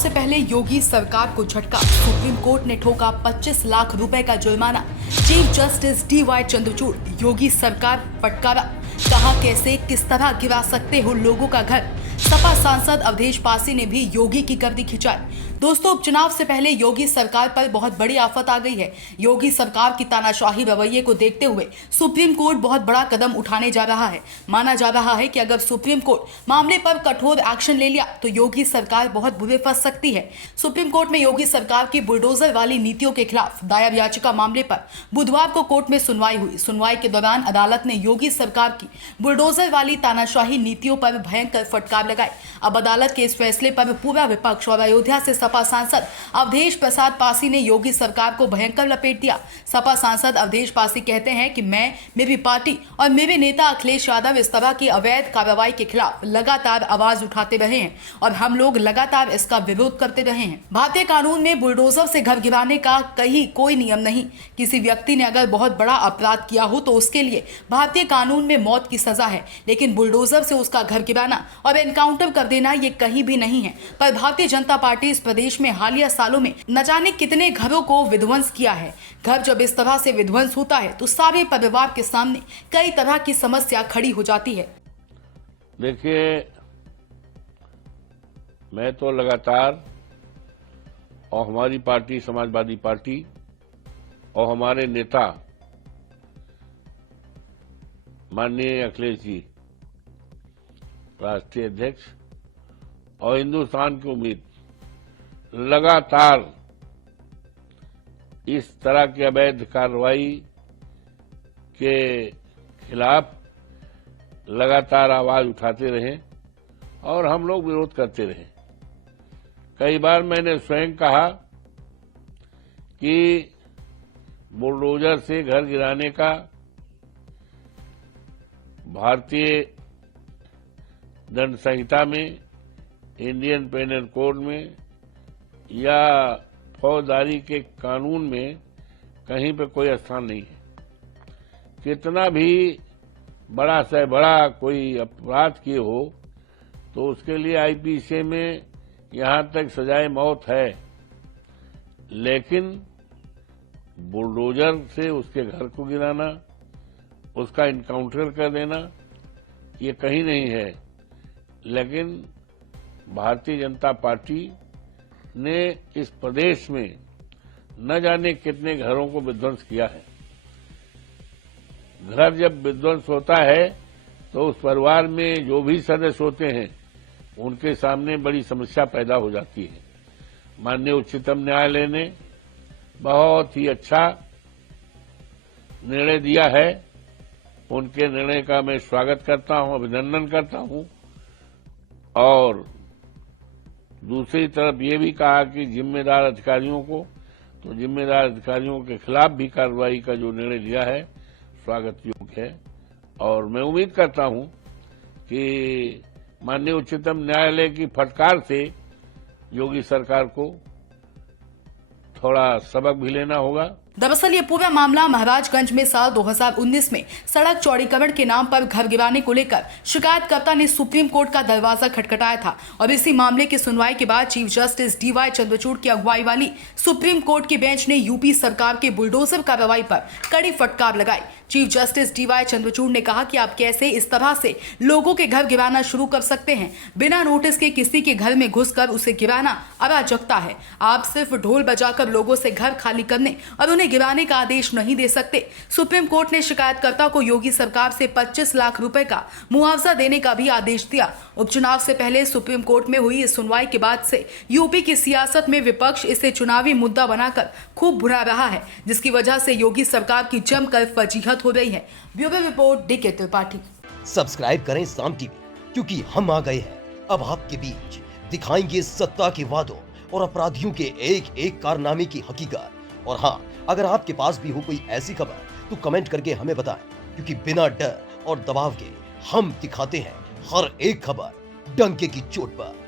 से पहले योगी सरकार को झटका। सुप्रीम कोर्ट ने ठोका 25 लाख रुपए का जुर्माना। चीफ जस्टिस DY चंद्रचूड़, योगी सरकार फटकारा। कहा कैसे किस तरह गिरा सकते हो लोगों का घर। सपा सांसद अवधेश पासी ने भी योगी की कर दी खिंचाई। दोस्तों, उपचुनाव से पहले योगी सरकार पर बहुत बड़ी आफत आ गई है। योगी सरकार की तानाशाही रवैये को देखते हुए सुप्रीम कोर्ट बहुत बड़ा कदम उठाने जा रहा है। माना जा रहा है कि अगर सुप्रीम कोर्ट मामले पर कठोर एक्शन ले लिया तो योगी सरकार बहुत बुरे फंस सकती है। सुप्रीम कोर्ट में योगी सरकार की बुलडोजर वाली नीतियों के खिलाफ दायर याचिका मामले पर बुधवार को कोर्ट में सुनवाई हुई। सुनवाई के दौरान अदालत ने योगी सरकार की बुलडोजर वाली तानाशाही नीतियों पर भयंकर फटकार लगाई। अब अदालत के इस फैसले पर पूरा विपक्ष और अयोध्या से सपा सांसद अवधेश प्रसाद पासी ने योगी सरकार को भयंकर लपेट दिया। सपा सांसद अवधेश पासी कहते हैं कि मैं, मेरी पार्टी और मेरे नेता अखिलेश यादव इस तरह की अवैध कार्रवाई के खिलाफ लगातार आवाज उठाते रहे हैं और हम लोग लगातार इसका विरोध करते रहे हैं। भारतीय कानून में बुलडोजर से घर गिराने का कहीं कोई नियम नहीं। किसी व्यक्ति ने अगर बहुत बड़ा अपराध किया हो तो उसके लिए भारतीय कानून में मौत की सजा है, लेकिन बुलडोजर से उसका घर गिराना और एनकाउंटर कर देना ये कहीं भी नहीं है। पर भारतीय जनता पार्टी इस प्रदेश में हालिया सालों में न जाने कितने घरों को विध्वंस किया है। घर जब इस तरह से विध्वंस होता है तो सारे परिवार के सामने कई तरह की समस्या खड़ी हो जाती है। देखिए, मैं तो लगातार और हमारी पार्टी समाजवादी पार्टी और हमारे नेता माननीय अखिलेश जी राष्ट्रीय अध्यक्ष और हिंदुस्तान की उम्मीद लगातार इस तरह की अवैध कार्रवाई के खिलाफ लगातार आवाज उठाते रहे और हम लोग विरोध करते रहे। कई बार मैंने स्वयं कहा कि बुलडोजर से घर गिराने का भारतीय दंड संहिता में, इंडियन पेनल कोड में या फौजदारी के कानून में कहीं पे कोई स्थान नहीं है। कितना भी बड़ा से बड़ा कोई अपराध किए हो तो उसके लिए IPC में यहां तक सजाए मौत है, लेकिन बुलडोजर से उसके घर को गिराना, उसका इनकाउंटर कर देना, ये कहीं नहीं है। लेकिन भारतीय जनता पार्टी ने इस प्रदेश में न जाने कितने घरों को विध्वंस किया है। घर जब विध्वंस होता है तो उस परिवार में जो भी सदस्य होते हैं उनके सामने बड़ी समस्या पैदा हो जाती है। माननीय उच्चतम न्यायालय ने बहुत ही अच्छा निर्णय दिया है। उनके निर्णय का मैं स्वागत करता हूं, अभिनंदन करता हूं। और दूसरी तरफ ये भी कहा कि जिम्मेदार अधिकारियों को, तो जिम्मेदार अधिकारियों के खिलाफ भी कार्रवाई का जो निर्णय लिया है स्वागत योग्य है। और मैं उम्मीद करता हूं कि माननीय उच्चतम न्यायालय की फटकार से योगी सरकार को थोड़ा सबक भी लेना होगा। दरअसल ये पूरा मामला महाराजगंज में साल 2019 में सड़क चौड़ीकरण के नाम पर घर गिराने को लेकर शिकायतकर्ता ने सुप्रीम कोर्ट का दरवाजा खटखटाया था और इसी मामले की सुनवाई के बाद चीफ जस्टिस DY चंद्रचूड़ की अगुवाई वाली सुप्रीम कोर्ट की बेंच ने यूपी सरकार के बुलडोजर कार्रवाई पर कड़ी फटकार लगाई। चीफ जस्टिस DY चंद्रचूड़ ने कहा कि आप कैसे इस तरह से लोगों के घर गिराना शुरू कर सकते हैं। बिना नोटिस के किसी के घर में घुसकर उसे गिराना अराजकता है। आप सिर्फ ढोल बजाकर लोगों से घर खाली करने और उन्हें गिराने का आदेश नहीं दे सकते। सुप्रीम कोर्ट ने शिकायतकर्ता को योगी सरकार से 25 लाख रुपए का मुआवजा देने का भी आदेश दिया। उपचुनाव से पहले सुप्रीम कोर्ट में हुई इस सुनवाई के बाद से यूपी की सियासत में विपक्ष इसे चुनावी मुद्दा बनाकर खूब भुना रहा है, जिसकी वजह से योगी सरकार की जमकर फजीहत हो रही है। Bureau report DK Tripathi. Subscribe करें साम टीवी, क्योंकि हम आ गए हैं अब आपके बीच। दिखाएंगे सत्ता के वादों और अपराधियों के एक एक कारनामे की हकीकत। और हाँ, अगर आपके पास भी हो कोई ऐसी खबर तो कमेंट करके हमें बताएं, क्योंकि बिना डर और दबाव के हम दिखाते हैं हर एक खबर डंके की चोट पर।